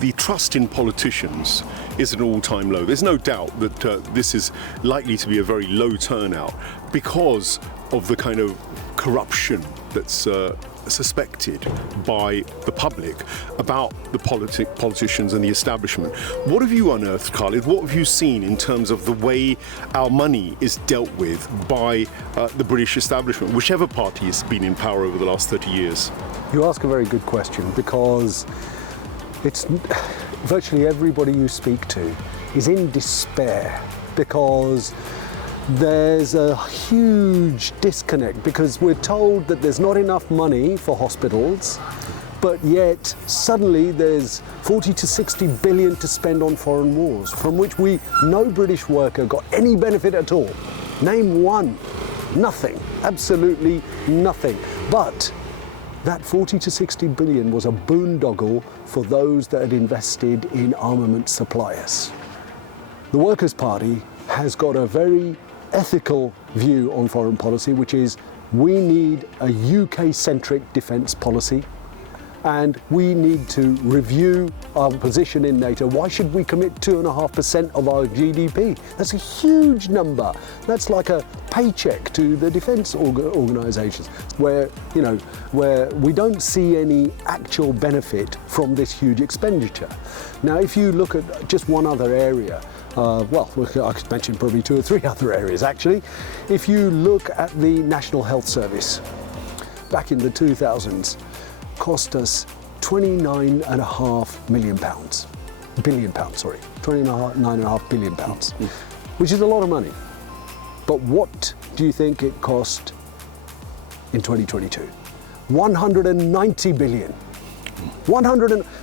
the trust in politicians is at an all-time low. There's no doubt that this is likely to be a very low turnout because of the kind of corruption that's suspected by the public about the politicians and the establishment. What have you unearthed, Khalid? What have you seen in terms of the way our money is dealt with by the British establishment, whichever party has been in power over the last 30 years? You ask a very good question, because it's virtually everybody you speak to is in despair, because there's a huge disconnect, because we're told that there's not enough money for hospitals, but yet suddenly there's 40 to 60 billion to spend on foreign wars, from which no British worker got any benefit at all. Name one. Nothing. Absolutely nothing. But that 40 to 60 billion was a boondoggle for those that had invested in armament suppliers. The Workers' Party has got a very ethical view on foreign policy, which is we need a UK-centric defence policy, and we need to review our position in NATO. Why should we commit 2.5% of our GDP? That's a huge number. That's like a paycheck to the defence organisations, where we don't see any actual benefit from this huge expenditure. Now, if you look at just one other area, I could mention probably 2 or 3 other areas actually. If you look at the National Health Service, back in the 2000s, cost us £29.5 billion, 29.5 billion pounds, which is a lot of money. But what do you think it cost in 2022? 190 billion.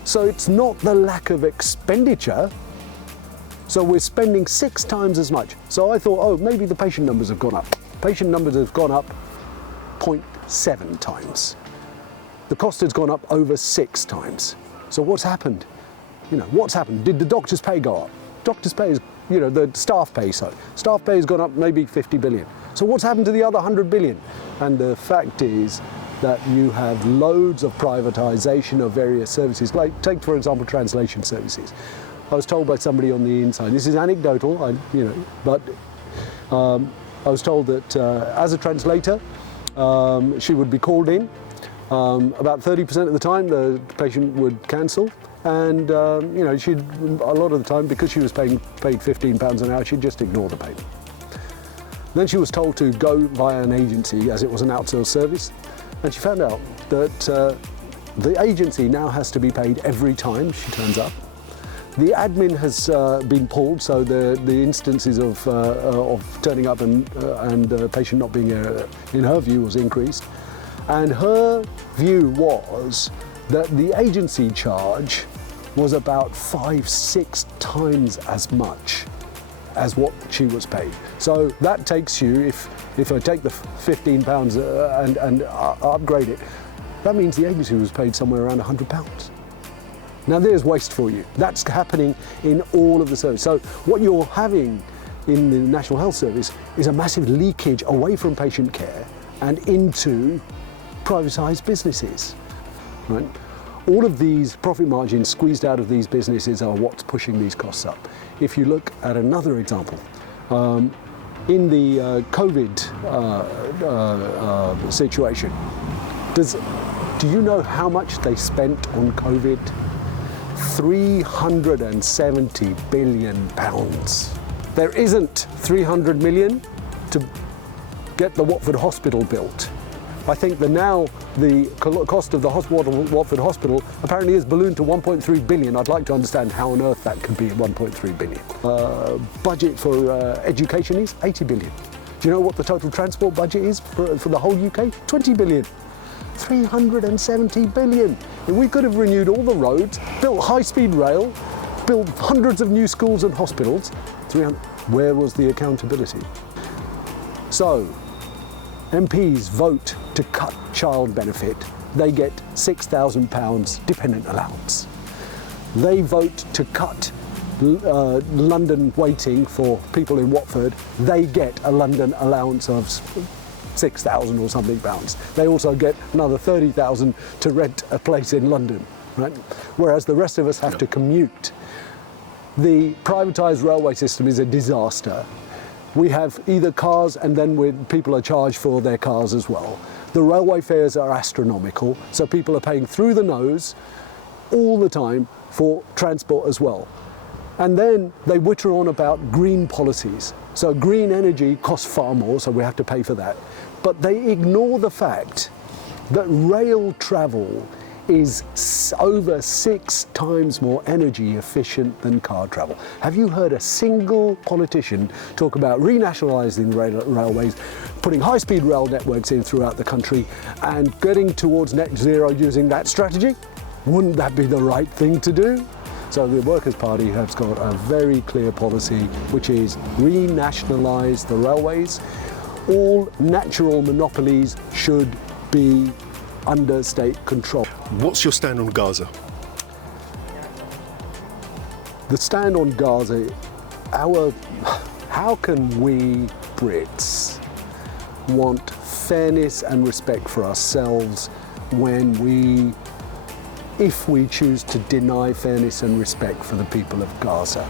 So it's not the lack of expenditure. So we're spending 6 times as much. So I thought, oh, maybe the patient numbers have gone up. Patient numbers have gone up 0.7 times. The cost has gone up over 6 times. So what's happened? What's happened? Did the doctor's pay go up? Doctor's pay is, the staff pay, so. Staff pay has gone up maybe 50 billion. So what's happened to the other 100 billion? And the fact is that you have loads of privatisation of various services. Like, take, for example, translation services. I was told by somebody on the inside, this is anecdotal, but I was told that as a translator, she would be called in. About 30% of the time, the patient would cancel, and she'd a lot of the time, because she was paid £15 an hour, she'd just ignore the payment. Then she was told to go via an agency, as it was an outsourced service, and she found out that the agency now has to be paid every time she turns up. The admin has been pulled, so the instances of turning up and the patient not being here, in her view, was increased. And her view was that the agency charge was about 5-6 times as much as what she was paid. So that takes you, if I take the £15 and upgrade it, that means the agency was paid somewhere around £100. Now there's waste for you. That's happening in all of the service. So what you're having in the National Health Service is a massive leakage away from patient care and into privatised businesses. Right? All of these profit margins squeezed out of these businesses are what's pushing these costs up. If you look at another example, in the COVID situation, do you know how much they spent on COVID? £370 billion. There isn't 300 million to get the Watford hospital built. I think that now the cost of the Watford hospital apparently is ballooned to 1.3 billion. I'd like to understand how on earth that could be 1.3 billion. Budget for education is 80 billion. Do you know what the total transport budget is for the whole UK? 20 billion. 370 billion. And we could have renewed all the roads, built high-speed rail, built hundreds of new schools and hospitals. Where was the accountability? So, MPs vote to cut child benefit. They get £6,000 dependent allowance. They vote to cut London waiting for people in Watford. They get a London allowance of 6,000 or something pounds. They also get another 30,000 to rent a place in London. right? Whereas the rest of us have to commute. The privatised railway system is a disaster. We have either cars and then people are charged for their cars as well. The railway fares are astronomical, so people are paying through the nose all the time for transport as well. And then they witter on about green policies. So green energy costs far more, so we have to pay for that. But they ignore the fact that rail travel is over 6 times more energy efficient than car travel. Have you heard a single politician talk about renationalising railways, putting high-speed rail networks in throughout the country and getting towards net zero using that strategy? Wouldn't that be the right thing to do? So the Workers' Party has got a very clear policy, which is renationalise the railways. All natural monopolies should be under state control. What's your stand on Gaza? The stand on Gaza, how can we Brits want fairness and respect for ourselves when if we choose to deny fairness and respect for the people of Gaza?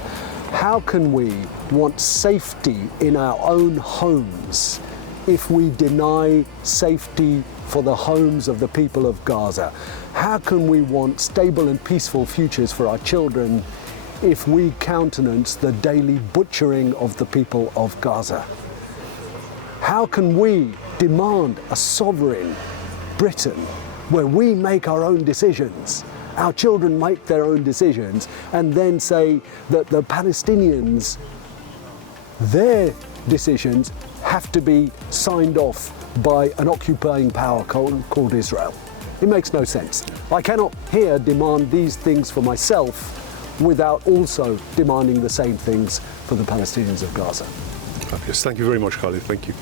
How can we want safety in our own homes if we deny safety for the homes of the people of Gaza? How can we want stable and peaceful futures for our children if we countenance the daily butchering of the people of Gaza? How can we demand a sovereign Britain where we make our own decisions, our children make their own decisions, and then say that the Palestinians, their decisions have to be signed off by an occupying power called Israel? It makes no sense. I cannot here demand these things for myself without also demanding the same things for the Palestinians of Gaza. Fabulous. Thank you very much, Khalid. Thank you.